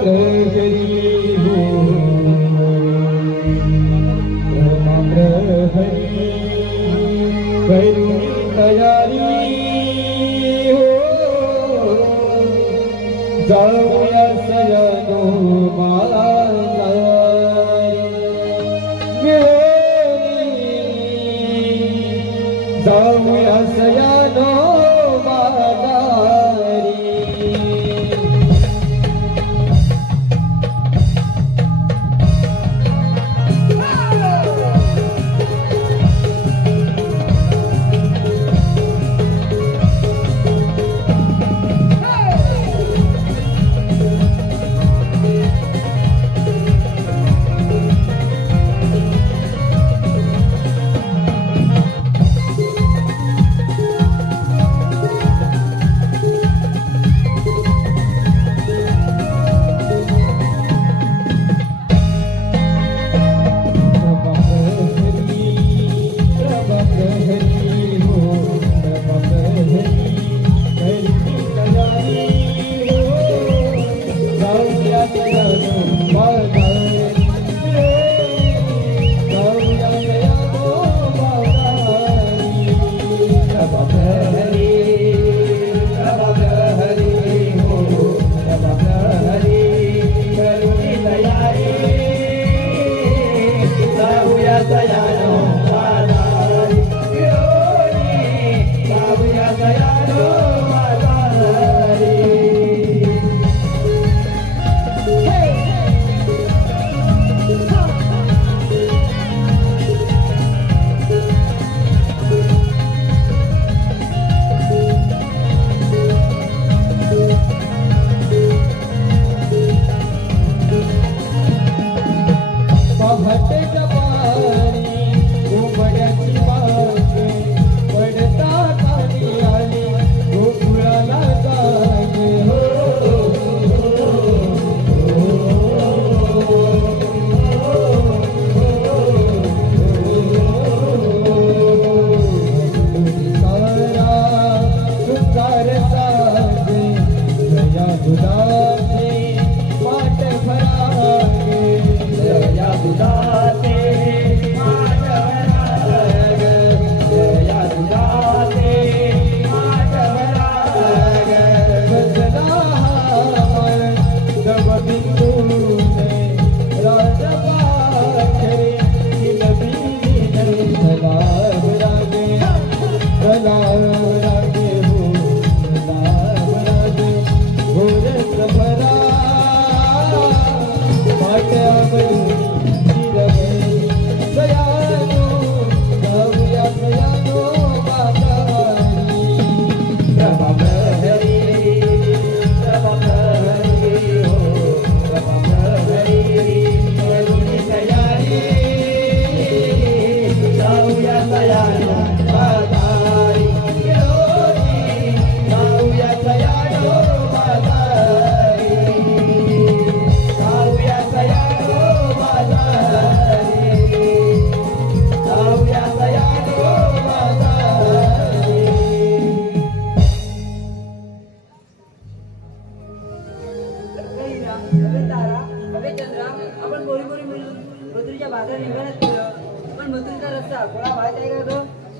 प्रहरी हो प्रहरी करुणी तयारी हो जाऊया सयानो मला जाऊया सयानो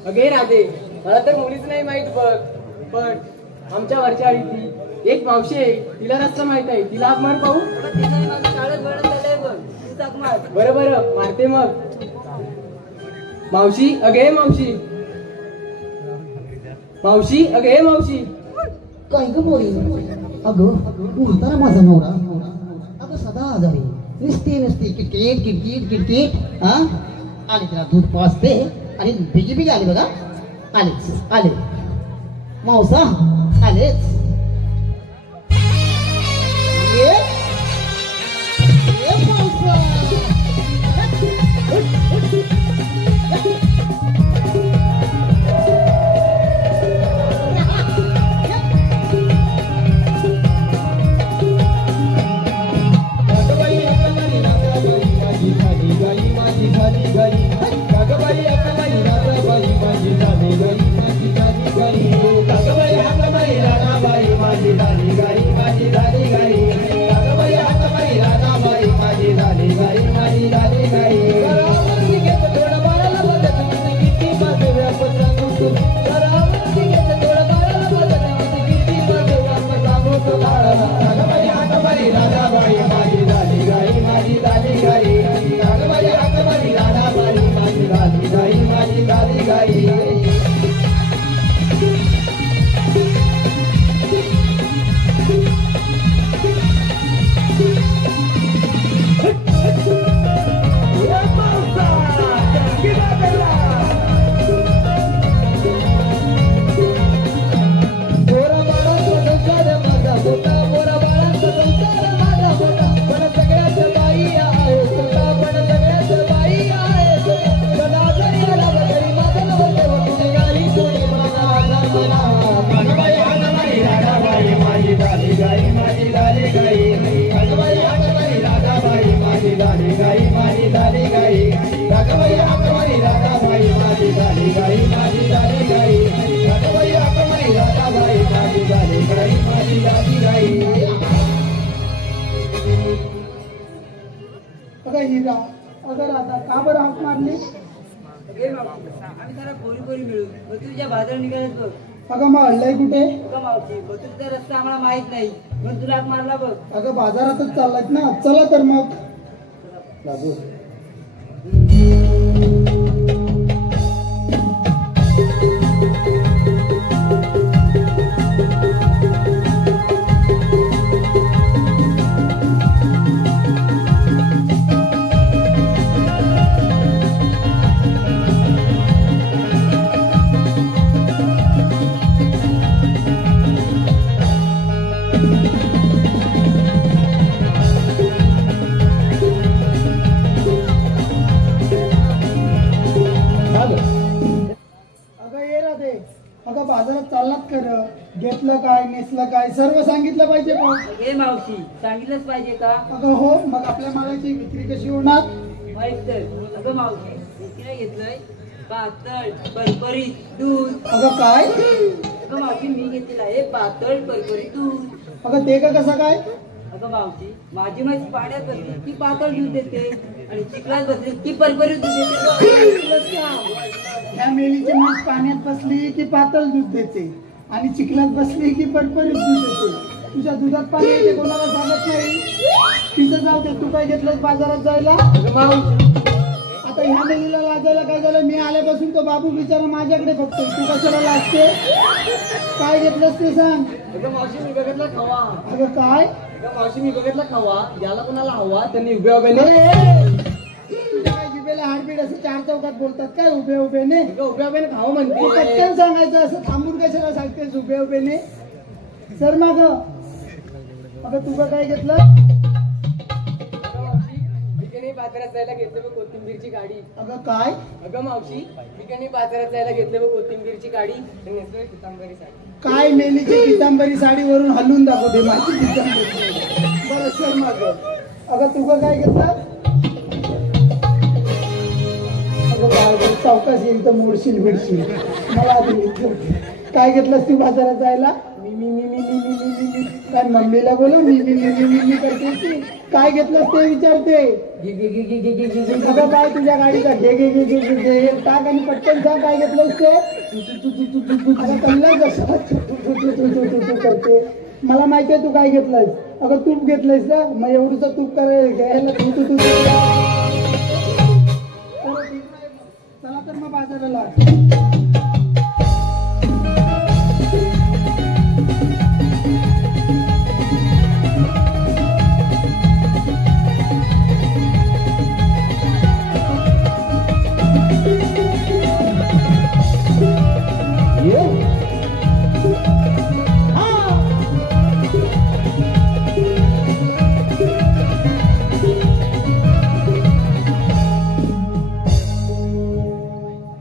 अगे राधे, मला तर मुलीच नाही माहित बघ, पण आमच्या वरच्या आळीची एक मावशी आहे, तिला रस्ता माहित आहे, तिला हाक मार पाहू. बरं बरं मारते मग. मावशी अगे मावशी, मावशी अगे मावशी. काय ग बोरी, अगं म्हातारा माझा नवरा, अगं सदा आजारी, निसते नसते किटकिट किटकिट किटकिट. हा आणि त्याला दूध पाजते आणि बिगी बिगी आले बघा. आलेच आले मावसा, आलेच. ये मावसा. गई अगं हिरा, अगं राधा, का बरं हाक मारली? आम्ही सारा पोरी पोरी मिळून बतूरच्या बाजार निघालेत बघ. अगं मग हल्लाय कुठे? अगं मावशी बतूरचा रस्ता आम्हाला माहित नाही म्हणून तुला हाक मारला बघ. अगं बाजारातच चाललायत ना, चला तर मग. लागू. अगं ये राधे, अगं बाजारात चाललात कर, घेतलं काय नेसलं काय सर्व सांगितलं पाहिजे का? हे मावशी सांगितलंच पाहिजे का? अगं हो, मग आपल्या मालाची विक्री कशी होणार? माहित तर. अगं मावशी विक्रीला घेतलंय पातळ परपरीत दूध. अगं काय? अगं मावशी मी घेतलेलं आहे पातळ परपरीत दूध. अगं ते का कसं काय? अगं मावशी माझी म्हैस पाण्यात बसली की पातळ दूध देते आणि चिखलात बसली की परपरीत दूध देते. ह्या मेलीची म्हैस पाण्यात बसली की पातळ दूध देते आणि चिखलात बसली की परपरीत दूध देते. तुझ्या दुधात पाणी येते कोणाला सांगत नाही. तिचं जाऊ दे, तू काय घेतलंस बाजारात जायला? आता ह्या मेलीला लाजायला काय झालं? मी आल्यापासून तो बाबू बिचारा माझ्याकडे बघतोय, तू कशाला लाजते? काय घेतलंस ते सांग. अगं मावशी मी बघितला खवा. अगं काय? अगं मावशी मी बघितला खवा, ज्याला कोणाला हवा त्यांनी उभ्या उभ्याने तुझ्या काय जिभेला हाडबीड असं चार चौकात बोलतात काय उभे उभेने? अगं उभ्या उभ्याने खावा तू म्हणते. पटकन सांगायचं, असं थांबून कशाला सांगतेस उभे उभेने? सर माग. अगं तुझं काय घेतलं? ठिकाणी बाजारात जायला घेतलं बघ कोथिंबीरची गाडी. अगं काय? अगं मावशी ठिकाणी बाजारात जायला घेतलं बघ कोथिंबीरची गाडी आणि नेसलं पितांबरी साडी. काय मेलीची पितांबरी साडीवरून हलवून दाखवते माझी पितांबरी. बरं सर माग. अगं तुझं काय घेतलं? अगं बाळ चौकास येईल तर मोडशील बिडशील. मला आधी घेतलं. काय घेतलंस तू बाजारात जायला? मी मी मी मी मी मी मी मी मी काय मम्मीला बोला मी मी मी मी मी मी करते ती. काय घेतलंस ते विचारते. अगं काय तुझ्या गाडीचा घे घे घे घे घे घे हे टाक आणि पटकन सांग काय घेतलंस ते. अगं कल्ला कशाला तू करते? मला माहिती आहे तू काय घेतलंयस. अगं तूप घेतलंयस ना, मग एवढंच तूप करायला घ्यायला तू तू तू चला तर मग बाजाराला.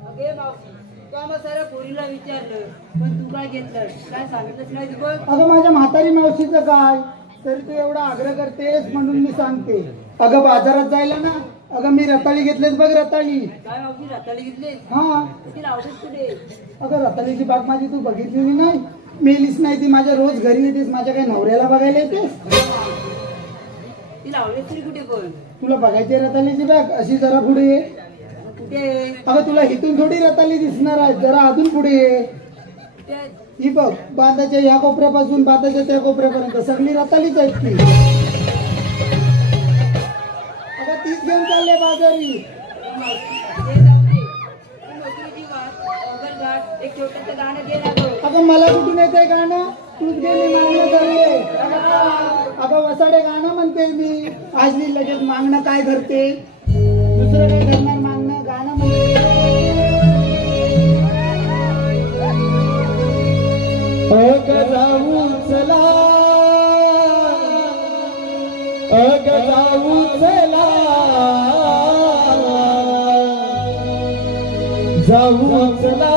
अगे मावशी तू आम्हा साऱ्या पोरीला विचारलं पण तू काय घेतलं काय सांगितलंच नाही तू बघ. अगं माझ्या म्हातारी मावशीचं काय? तरी तू एवढा आग्रह करतेस म्हणून मी सांगते. अगं बाजारात जायला ना, अगं मी रताळी घेतलेत बघ रताळी. काय मावशी रताळी घेतली? हा तिला आवडत कुठे? अगं रताळीची बाग माझी तू बघितलेली नाही? मेलीच नाही ती, माझ्या रोज घरी येतेस, माझ्या काही नवऱ्याला बघायला येतेस. तिला आवडत तरी कुठे बोल? तुला बघायची आहे रताळीची बाग? अशी जरा पुढे ये. कुठे? अगं तुला इथून थोडी रताळी दिसणार आहे, जरा अजून पुढे ये. कुठे? ही बघ बांधाच्या या कोपऱ्यापासून बांधाच्या त्या कोपऱ्यापर्यंत सगळी रताळीच आहेत ती. अगं तीच घेऊन चालले बाजारी. ते जाऊ दे. तू नोकरीची वाट डोंगर घाट एक छोटंसं गाणं घे ना गं. अगं मला कुठून येतंय गाणं? तूच गेली मागणं चालले. अगं वसाडे गाणं म्हणते मी. आज मी लगेच मागणं काय करते? दुसरं काय करणार? मागणं गाणं म्हणते. अग जाऊ चला, अग जाऊ चला, जाऊ चला,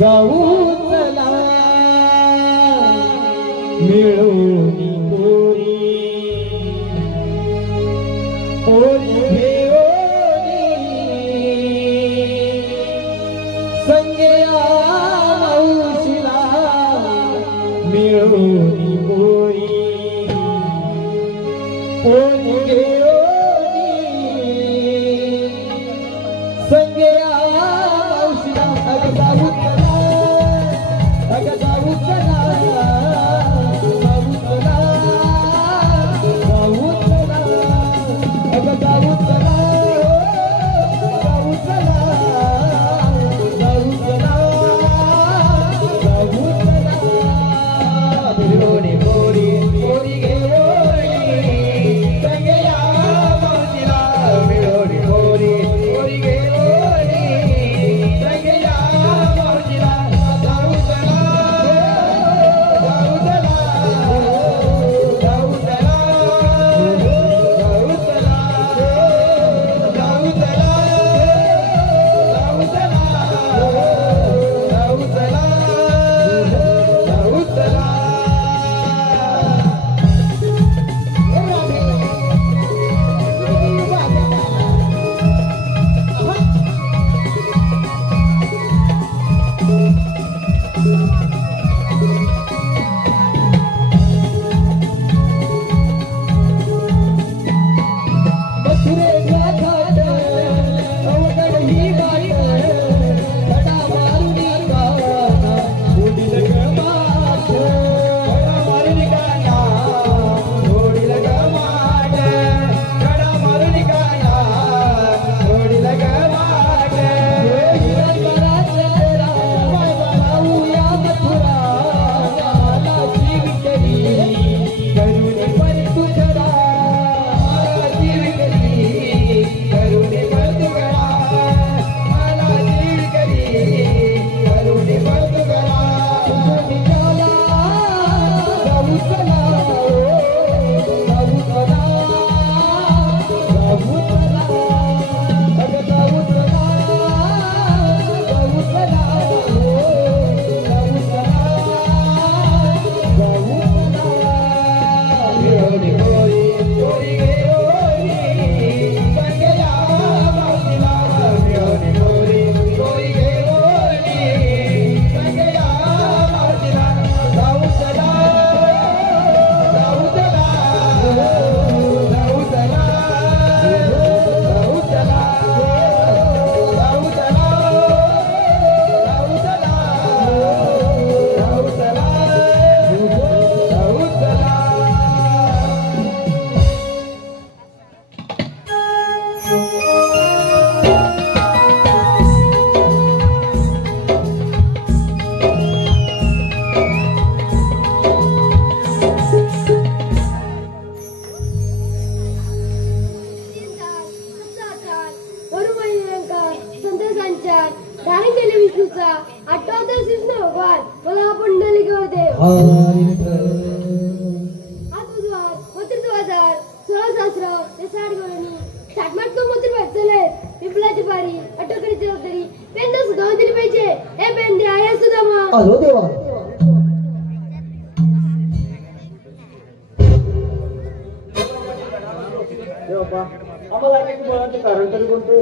जाऊ चला, मिळून पोरी, पोरी घेऊनी संगे मावशीला अलो देवा आम्हाला कारण तरी कोणते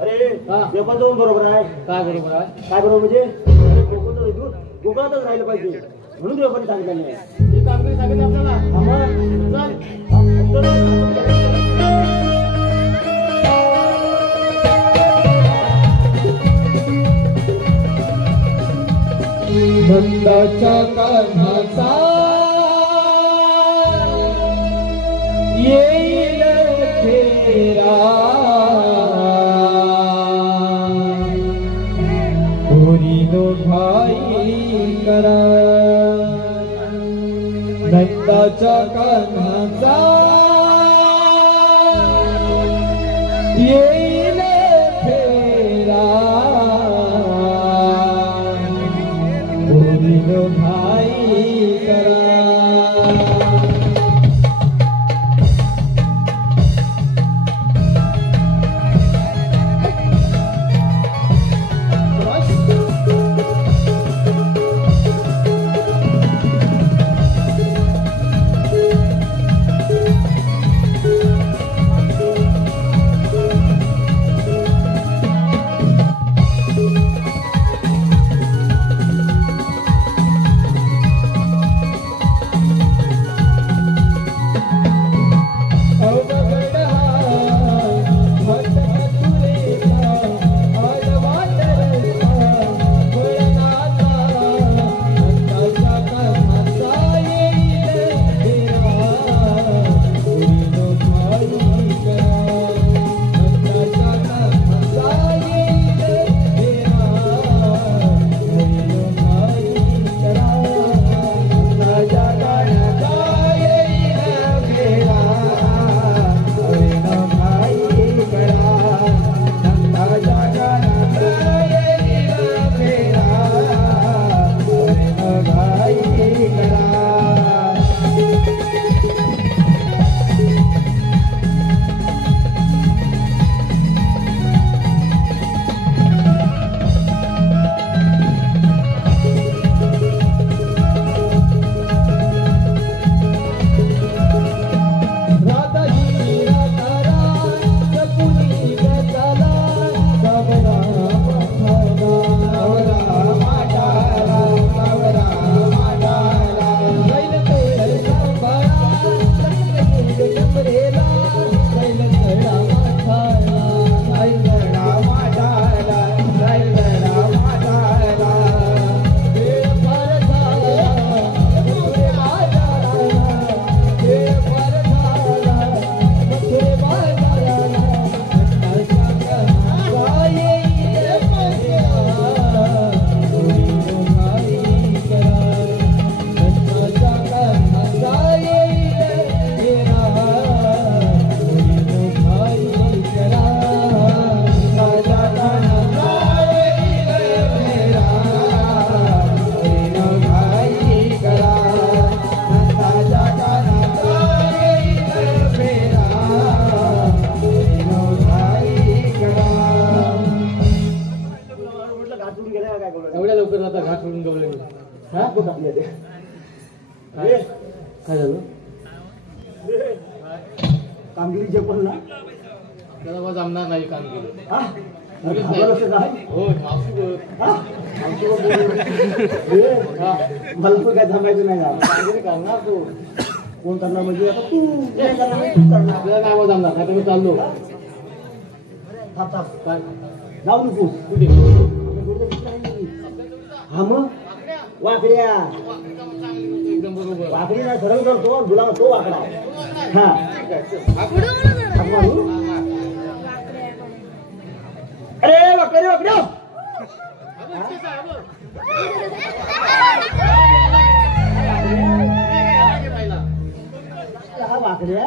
अरे पेपर जाऊन बरोबर आहे काय बरोबर आहे काय बरोबर म्हणजे कोकणातच राहिलं पाहिजे म्हणून पेपर सांगितलं नाही कामगिरी सांगितलं मंदाच्या कान्हाचा येईल फेरा पोरीनो भाई करा नंदाच्या कान्हाचा येईल फेरा पोरीनो भाई करा दाखवत आपल्याला. काय झालं? कामगिरी जपल ना त्याला मग जमणार नाही कामगिरी. हा हो मला पण काय थांबायचं नाही ना. कामगिरी करणार तू. कोण करणार म्हणजे आता तू करणार. आपल्याला नाही मग जमणार नाही तर मी चाललो. काय जाऊ नको कुठे. हा मग वाकड्या एकदम बरोबर. वाकडीला सरळ करतो तुला तो वाकडा. हा अरे वाकडे वाकडे हा वाकड्या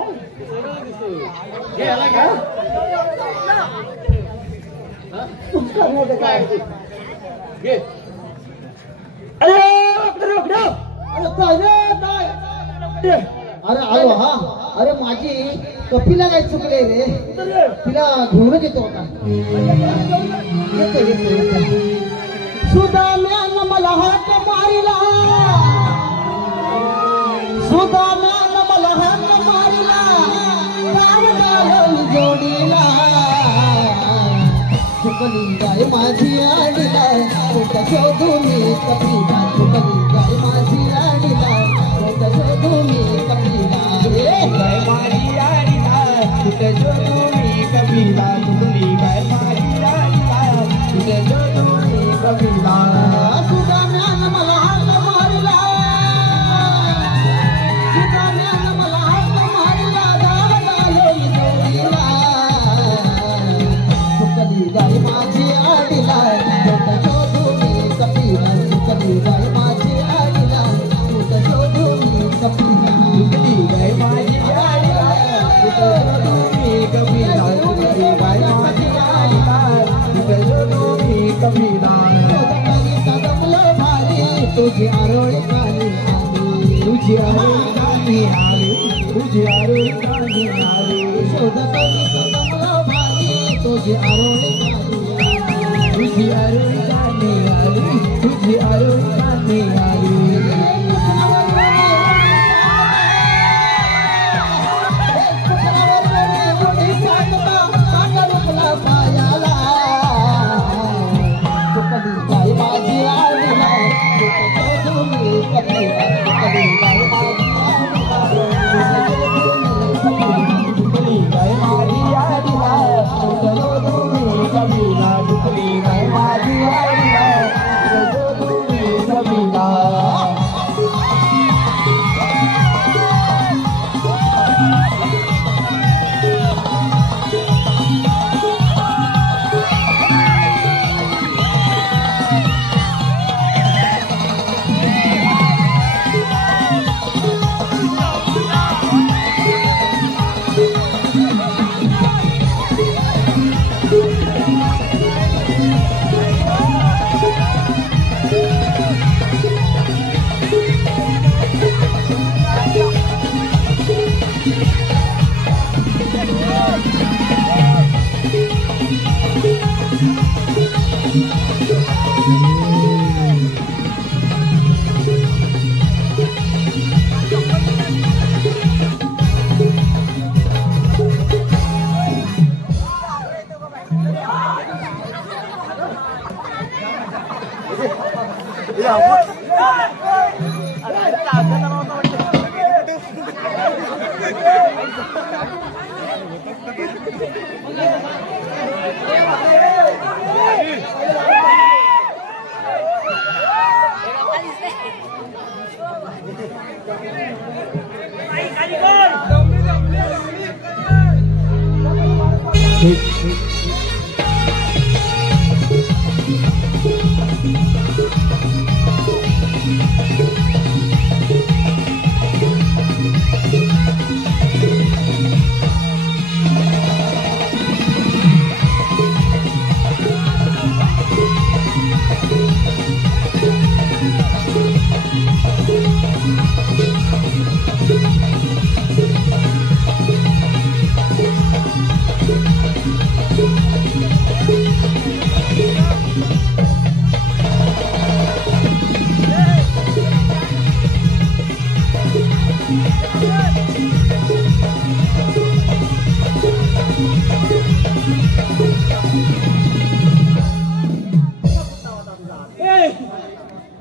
काय घे. अरे वाकडे वाकडे अरे आलो हा. अरे माझी कपिला काय चुकले रे. तिला घेऊनच येतो का. सुदाम्यानं मला हात मारिला. सुदाम्यानं मला हात मारिला. जोडीला चुकली गाय माझी आडीला. कुठं शोधू मी कपिला. चुकली गाय माझी आडीला. कुठं शोधू मी कपिला. गाय माझी आडीला. कुठं शोधू मी कपिला. चुकली गाय माझी आडीला. कुठं शोधू मी कपिला. सुदाम्यानं मला हात मारला. सुदाम्यानं मला हात मारला. दादालो जोडीला चुकली गाय माझी आडीला. कुठं शोधू मी कपिला. चुकली गाय माझी आडीला. कुठं शोधू मी कपिला. चुकली गाय माझी आडीला. कुठं शोधू मी कपिला. चुकली गाय माझी आडीला. कुठं शोधू मी कपिला. कदमलं भारी तुझी आरोळी काली आली. तुझी आरोळी काली आली. तुझी आरोळी काली आली. शोधकली कदमलं भारी तुझी आरोळी काली आली. तुझी आरोळी काली आली. तुझी आरोळी काली आली.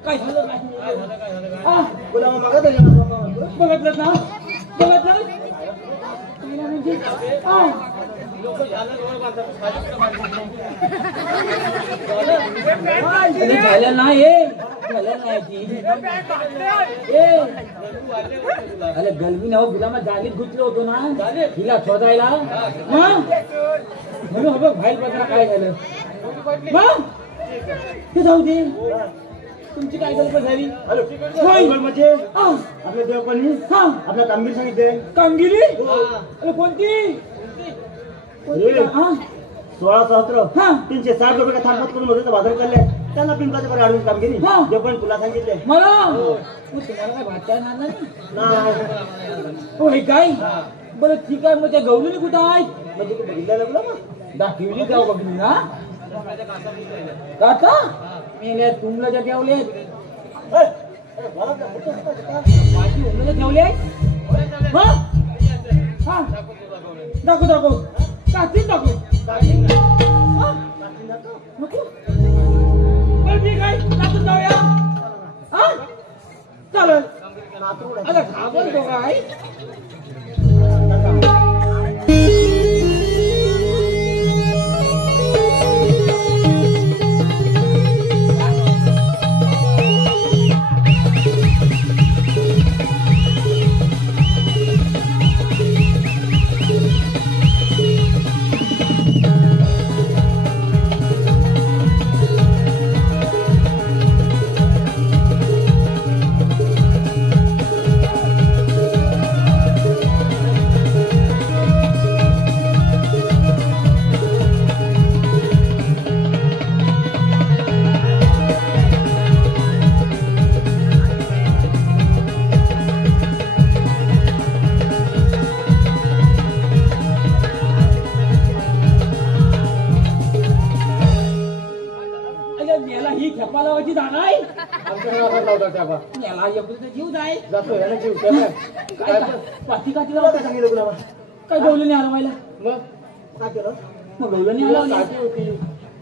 काय झालं बघितलं ना बघितलं झालं नाही अरे गलबी नाव तुला मग जालीत गुंतलो होतो ना हिला शोधायला म्हणून हवं बाहेर बघा काय झालं ते जाऊ दे तुमची काय गडबड झाली म्हणजे आपल्या देवपानी आपल्या कामगिरी सांगितले कामगिरी अरे कोणती 16 सहस्त्र 360 रुपये थांबत करून मध्ये बाजार काढले त्यांना पिंपळाच्या बरं अडवून कामगिरी जे पण तुला सांगितले मला तुम्हाला काय भात नाही काय बरं ठीक आहे मग त्या गवळणी कुठं आहेत म्हणजे तू बघितलं लागलं मग दाखवली जाऊ बघली ना काका मेल्या तुमला ज्या ठेवलेत माझी उमला ठेवले दाखव दाखव काढतील दाखव नको ठीक आहे दाखवून जाऊया चालेल अरे घाबरतो काय जीव जाय काय गवलं नाही आलं मला मग काय केलं मग गवलं नाही आलं काठी होती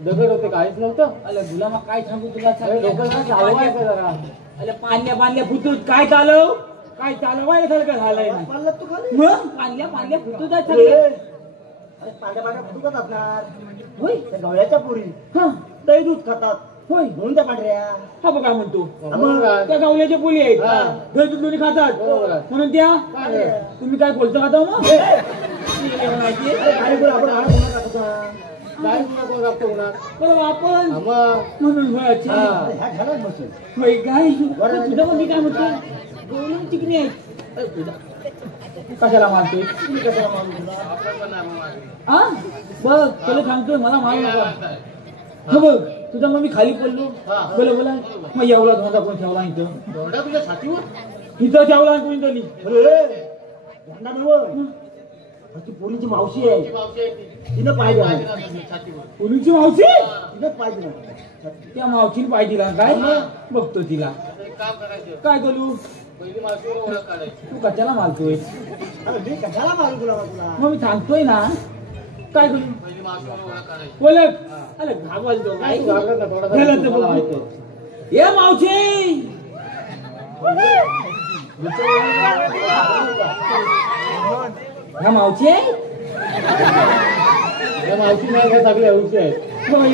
दगड होते काहीच नव्हतं अरे तुला मग काय सांगू तुला जरा अरे पाण्या फुटूत काय चालव काय चालवायला सारखं झालंय मग पाण्या फुटूत अरे पांड्या फुटूकच असणार होय त्या गवळ्याच्या पुरी दही दूध खातात होय म्हणून त्या पांढऱ्या हा बघ काय म्हणतो त्या गावल्याच्या पुली आहेत दही दूध दोन्ही खातात म्हणून त्या तुम्ही काय बोलता खाता मग आपण म्हणून काय तुझं पण मी काय म्हणतो गवळण चिकणी आहेत कशाला मारतोय बघ तुला सांगतोय मला मारू नका हो बघ तुझा मग मी खाली पडलो बोला मग एवढा धोंडा कोण ठेवला इथं तुझ्या छातीवर इथं ठेवला कोणी तरी ती पोरीची मावशी आहे तिनं पाहिजे पोरीची मावशी तिनं पाहिजे त्या मावशीने पाय दिला काय बघतो तिला काय करू तू कशाला मारतोय कशाला मारू तुला मग मी सांगतोय ना काय करू बोलत अरे घाबरतो काय ये मावशी ह्या मावशी आहे मावशी नाही काय सगळे हौशी आहेत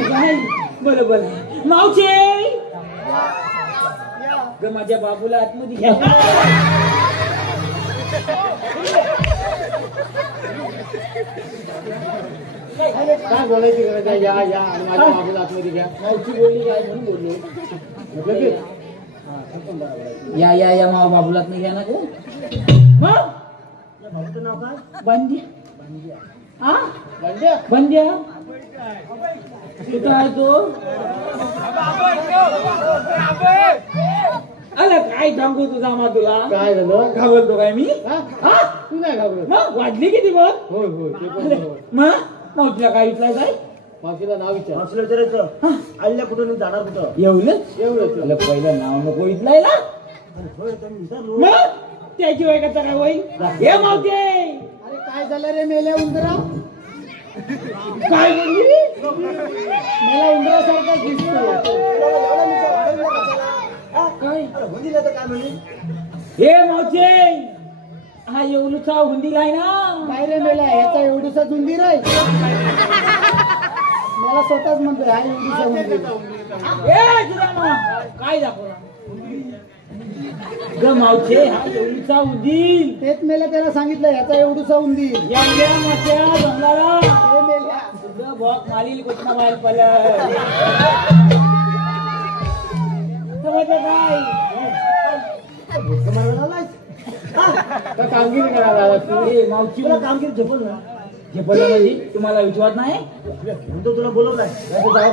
काय बरोबर मावशी माझ्या बाबूला आतमध्ये घ्या काय बोलायची गरज आहे या या आणि माझ्या बाबूला आतमध्ये घ्या मावशी बोलली काय म्हणून बोलले या या या मावा बाबूलात नाही घ्या ना गो भाऊचं नाव काय बंद्या हा बंड्या बंद्या कुठं आहे तो अरे काय सांगू तुझा मा तुला काय झालं घाबरतो काय मी तू नाही घाबरत मग वाजली किती बघ होय होय ते पण मग मावशीला काय विचारायचं काय मावशीला नाव विचार मावशीला विचारायचं आईला कुठं जाणार कुठं एवढंच एवढंच पहिलं नाव नको इथलायला होय तर विचारलो मग त्याची वय कसा काय होईल हे मावते अरे काय झालं रे मेल्या उंदरा काय बोलली मला उंदरासारखा दिसतो काय हे मावते हा एवढूचा हुंदीर आहे ना काय रे मेला ह्याचा एवढूसा उंदीर आहे मला स्वतःच म्हणतोय हा एवढूसा उंदीर ए तुझा मा काय दाखवला ग मावते हा एवढूचा हुंदीर तेच मेला त्याला सांगितलं ह्याचा एवढूसा उंदीर एवढ्या मोठ्या जंगलाला हे मेल्या तुझं भोक मारील कुठला बाहेर पडलं समजलं काय कामगिरी करायला तू ए मावची कामगिरी झेपलं झेपलं म्हणजे तुम्हाला विश्वास नाही म्हणतो तुला बोलवलाय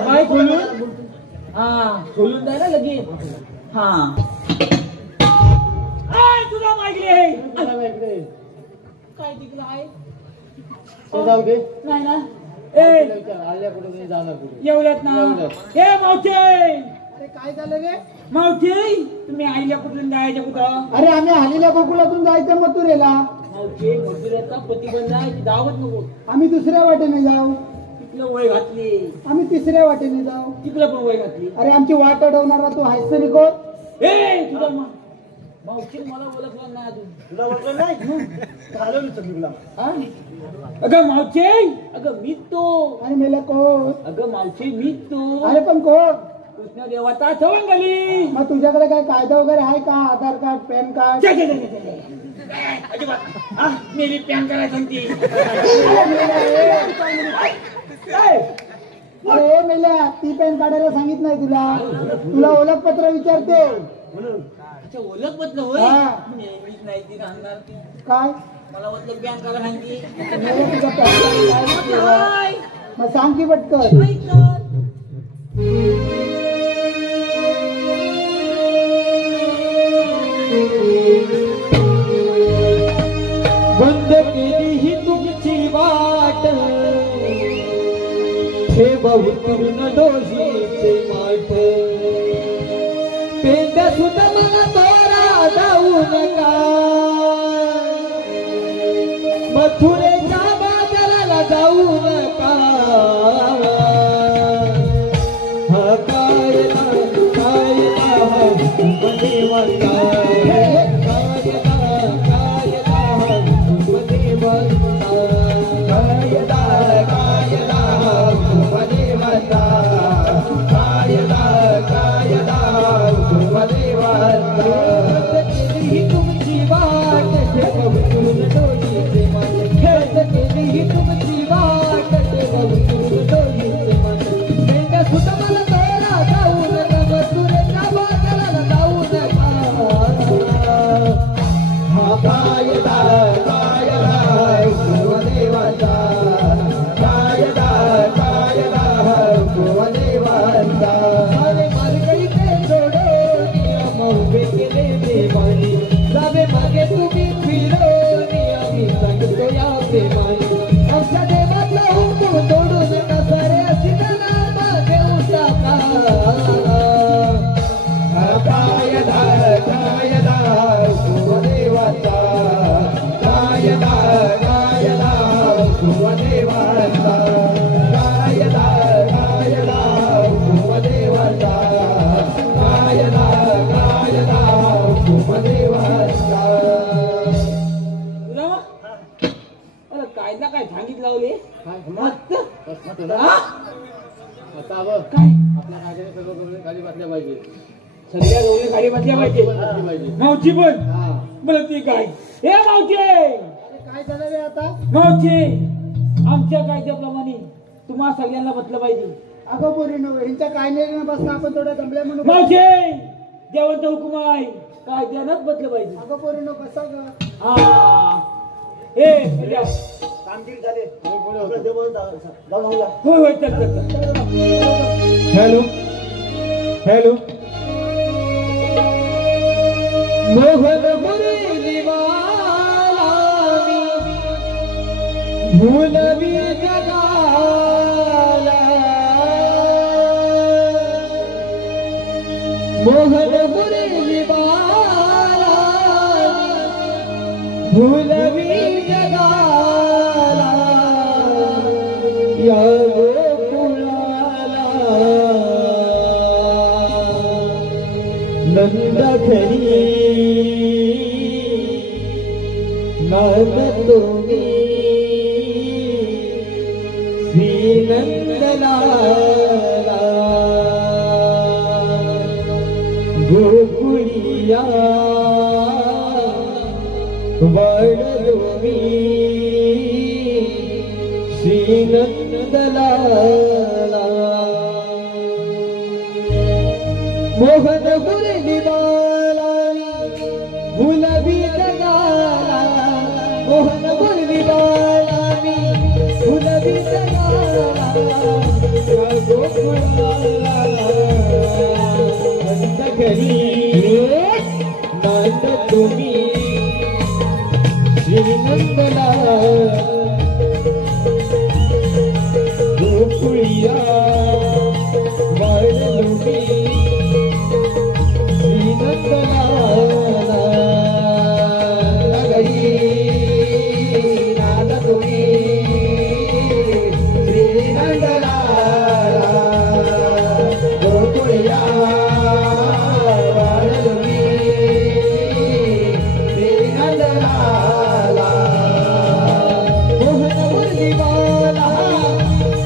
काय खोलून हा खोलून जाय ना लगेच हा तुला मागले काय तिकडं आहे जाऊ दे नाही ना ए आल्या कुठे जाणार कुठे एवढ्यात ना ए मावचे अरे काय झालं रे मावचे तुम्ही आईल्या कुठून जायच्या कुठं अरे आम्ही हालील्या गोकुळातून जायचं मथुरेला मावचे मजुराचा प्रतिबंध आहे ती धावत नको आम्ही दुसऱ्या वाटेने जाऊ तिकडं वय घातली आम्ही तिसऱ्या वाटेने जाऊ तिकडं पण वय घातली अरे आमची वाट अडवणारा तू हायस तरी कोण ए तुझा मावशी मला ओळखलं नाही अजून तुला वाटलं नाही घालवली तुला हा? अगं मावचे अगं मीच तो आणि मेला कोण अगं मावचे मीच तो अरे पण कोण कृष्ण देवाचा सवंगली मग तुझ्याकडे काय कायदा वगैरे आहे का आधार कार्ड पॅन कार्ड अजिबात हा मेरी पॅन करायला सांगते अरे मेल्या ती पॅन काढायला सांगित नाही तुला तुला ओळखपत्र विचारते अच्छा ओळखपत्र होय हा. नेहमीच नाही ती राहणार ती काय मला वाटलं पॅन करायला सांगते मेल्या तुझा पॅन कार्ड काय? काय? मग सांग की पटकन ऐक तर. बंद केली ही तुमची वाट ठेव उतरून डोशीचे माठ पेंड्या सुद्धा मला तोरा जाऊ नका मथुरेच्या बाजाराला जाऊ नका हा कायदा कायदा देवाचा तुमची वाट ठेवून डोळीचे मन केली तुमची वाट ठेवून डोळीचे मन मेंढ्या सुद्धा मला तोरा जाऊ नका मथुरेच्या बाजाराला जाऊ नका हा कायदा कायदा देवाचा कायदा कायदा देवाचा अरे मार्गईचे जोडो नियम उभे केले देवाने जावे मागे तुम्ही फिरो आम्ही सांगतो या प्रेमाने आमच्या देवाचा हुकूम तोडू नका सारे सिद्धांत घेऊ टाका कायदा कायदा देवाचा कायदा कायदा देवाचा कायदा कायदा देवाचा कायदा कायदा देवाचा तुला अरे कायदा काय सांगितलं लावले मस्त हा? आता बघ काय आपल्या कायद्याने सर्व करून खाली बसल्या पाहिजे सगळ्या गवळी गाडी बसल्या पाहिजे पाहिजे मावची पण हा बरं ती काय हे मावचे अरे काय झालं रे आता मावचे आमच्या कायद्याप्रमाणे तुम्हा सगळ्यांना बसलं पाहिजे अगं पोरीनो ह्यांच्या काय नाही बसता आपण थोडं जमल्या म्हणून मावचे देवाचा हुकुम आहे कायद्यानंच बसलं पाहिजे अगं पोरीनो बसा ग हा ए उद्या. कामगिरी झाले आपलं देवाला जाऊन होऊया होय होय चल चल चल. हॅलो हॅलो मोहन मुरलीवाला भूलवी जगाला मोहन मुरलीवाला भुलवी जगाला या गोकुळाला नंद घरी नाद तुम्ही श्रीनंदलाला गोकुळिया वाढलो मी श्रीनंदलाला मोहन मुरली बाला गुलाबी जगाला मोहन मुरली बाला गुलाबी जगाला गोकुळाला नंद घरी नांद तुम्ही श्रीनंदला गोकुळिया वाढलो मी श्रीनंदला घरी नांद तुम्ही श्रीनंदला गोकुळिया वाढलो मी श्रीनंदला मोहन मुरली बाला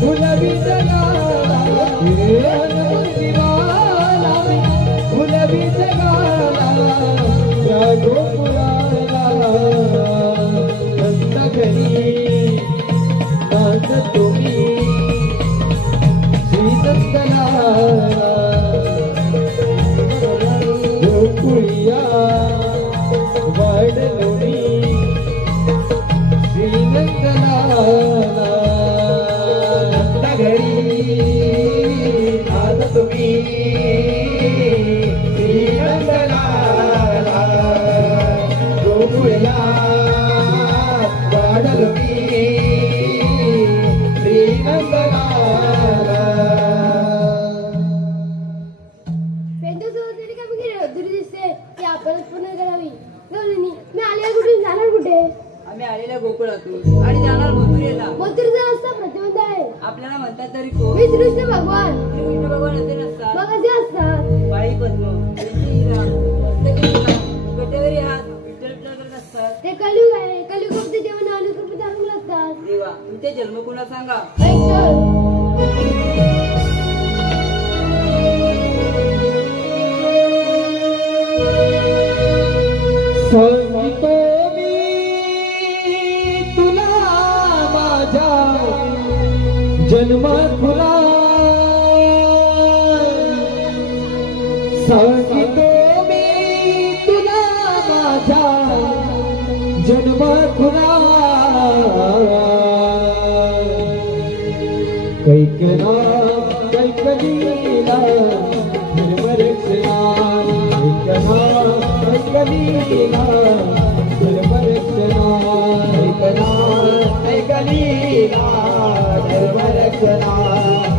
गुलाबी जगाला मोहन मुरली बाला गुलाबी जगाला या गोकुळाला नंद घरी नांद तुम्ही श्रीनंदला गोकुळिया वाढलो मी श्रीनंदला नंद घरी नांद तुम्ही श्रीनंदला गोकुळिया वाढलो मी श्रीनंदला आम्ही आलेल्या गोकुळातून आणि जाणार मथुरेला. मथुरेचा रस्ता प्रतिबंध आहे. आपल्याला म्हणतात तरी कोण? मी श्रीकृष्ण भगवान. श्रीकृष्ण भगवान असे नसतात. मग असे असतात. पायी पद्म, त्यांची हिरा, कटेवरी हात विठ्ठल करत असतात. ते कलियुग आहे. कलियुगामध्ये देवांना अनेक रूपे धारण लागतात. देवा तुमचे जन्म कुणा सांगा. सांगतो मी तुला माझ्या जन्म खुला सांगतो मी तुला माझ्या जन्म खुला कैकना कैकलीला धर्मरक्षणा कैकना कैकलीला धर्मरक्षणा कैकना कैकलीला धर्मरक्षणा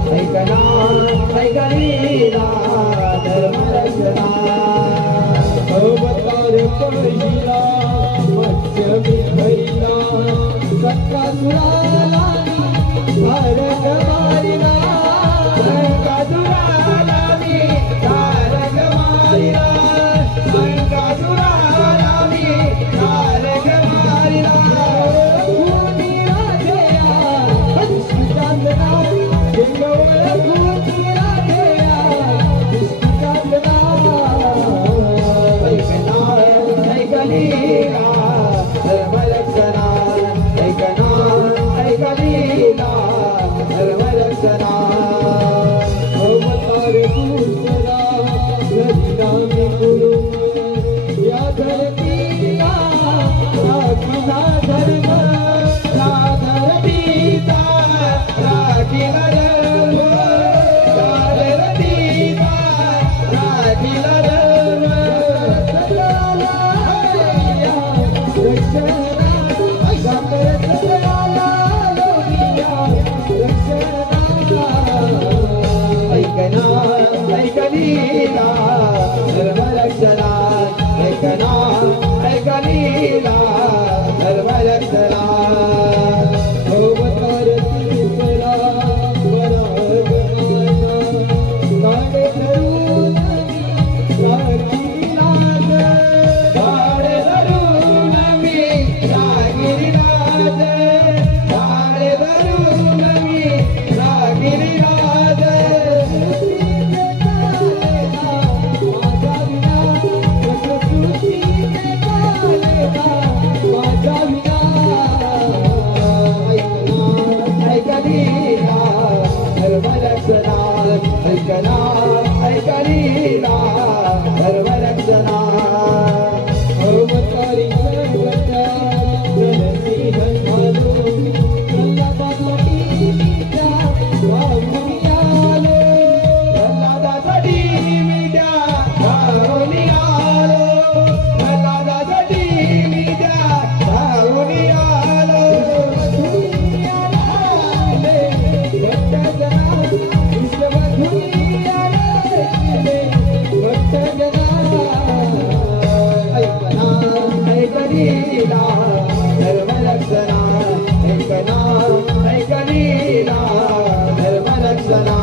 कैकना कैकलीला धर्मरक्षणा अवतार पहिला मत्स्यमी भैला सत्कासुराला भारत मारिला सत्कासुराला भारत मारिला सत्कासुराला भारत मारिला भूमी राधेया विष्णुचांदना गंगवळ भूमी राधेया विष्णुचांदना ऐकना ऐकलीला धर्मरक्षणा ऐकना ऐकलीला धर्मरक्षणा अवतार पुरुषरा हरिनामी गुरु या धरतीला राखीला धर्म या धरतीचा राखीला धर्म या धरतीचा राखीला धर्म सदाला हरिया रक्षणा सदाला लोहिया रक्षणा ऐकना ऐकलीला धर्मरक्षणा ऐकना ऐकलीला धर्मरक्षणा अवतार तीसरा परागमाना काळे धरून मी रागिरीनाथ काळे धरून मी रागिरीनाथ काळे धरून मी रागिरीनाथ ऐकना ऐकलीला धर्मरक्षणा अवतारी सर्वता जनसी धर्मालो प्रल्हादासाठी मीड्या वाहुनी आलो प्रल्हादासाठी मीड्या वाहुनी आलो प्रल्हादासाठी मीड्या वाहुनी आलो धर्मरक्षणा ऐकना ऐकलीला धर्मरक्षणा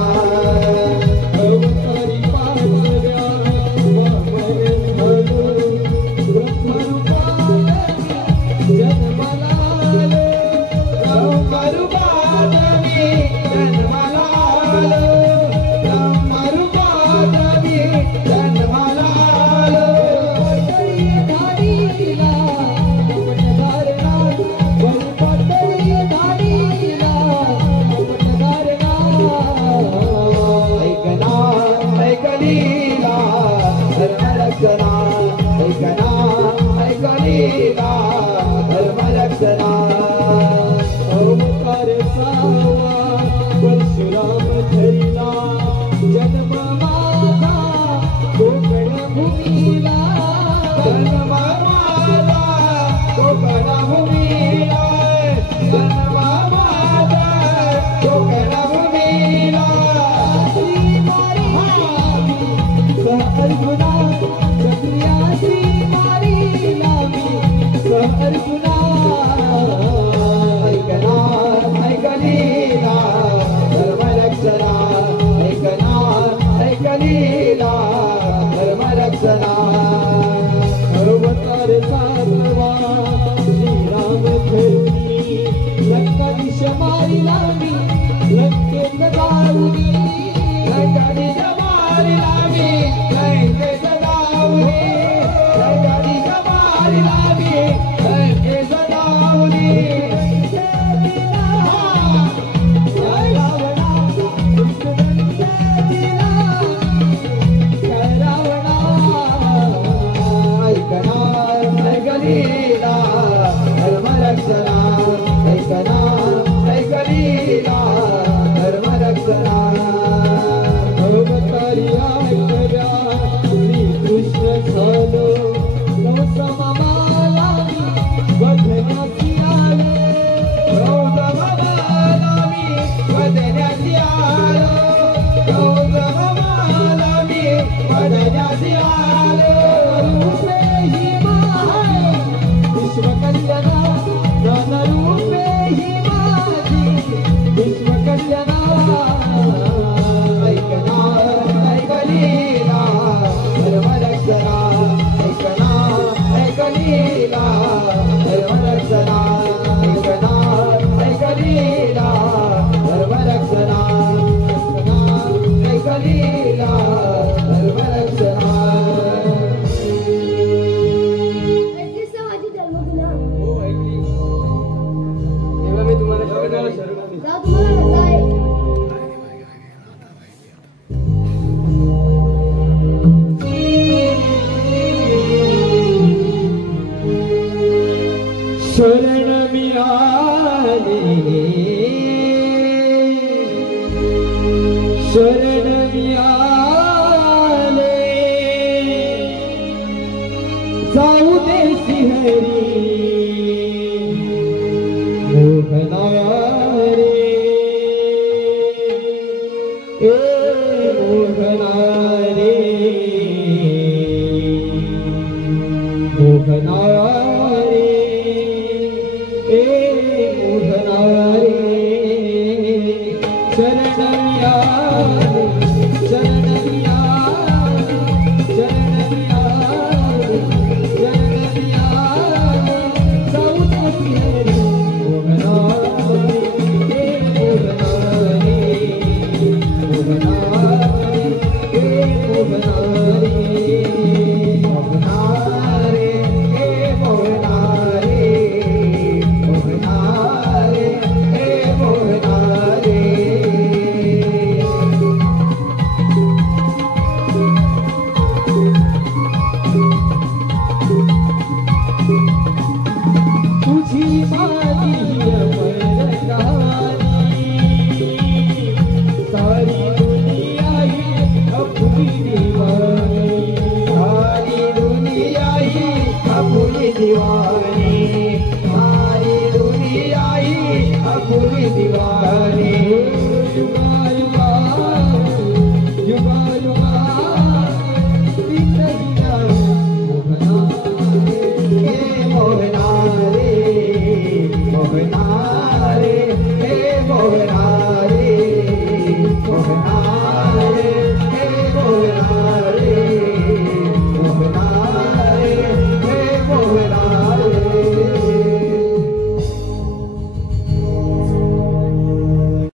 अवतारी पार्वत्या वामन ब्रह्मरूपात जन्माला आलो ब्रह्मरूपात मी जन्माला आलो ब्रह्मरूपात मी जन्माला आलो ऐकलीला धर्मरक्षणा ऐकना ऐकलीला धर्मरक्षणा अवतार सावा परशुराम धरिला जन्म माझा कोकण भूमीला जन्म माझा कोकण भूमीला जन्म माझा कोकण भूमीला अर्जुना चक्रियाची मारी लावी अर्जुना ऐकना ऐकलीला धर्मरक्षणा ऐकना ऐकलीला धर्मरक्षणा अवतार साधवा श्रीराम धर्मी लंका दिश मारी लावी लंकेत दारुणी लंका दिश मारी लावी लंकेत दारुणी लंका दिश मारी लावी लंकेत दारुणी धर्मरक्षणा ऐकना ऐकलीला धर्मरक्षणा अवतारी ऐकल्या श्रीकृष्ण झालो गौतमाला वधण्याची आलो गौतमाला वधण्याची आलो गौतमाला वधण्याची आलो रूपे ही माय विश्वकल्याणा रूपे ही माझी विश्वकल्याणा ऐकना ऐकलीला धर्मरक्षणा ऐकना ऐकलीला धर्मरक्षणा ऐकना ऐकलीला धर्मरक्षणा ऐकना ऐकलीला धर्मरक्षणा ऐकलीस ना माझी जन्मदिना? हो ऐकली. तेव्हा मी तुम्हाला कळणार जा तुम्हाला रजा आहे. शरण मी आले शरण मी आले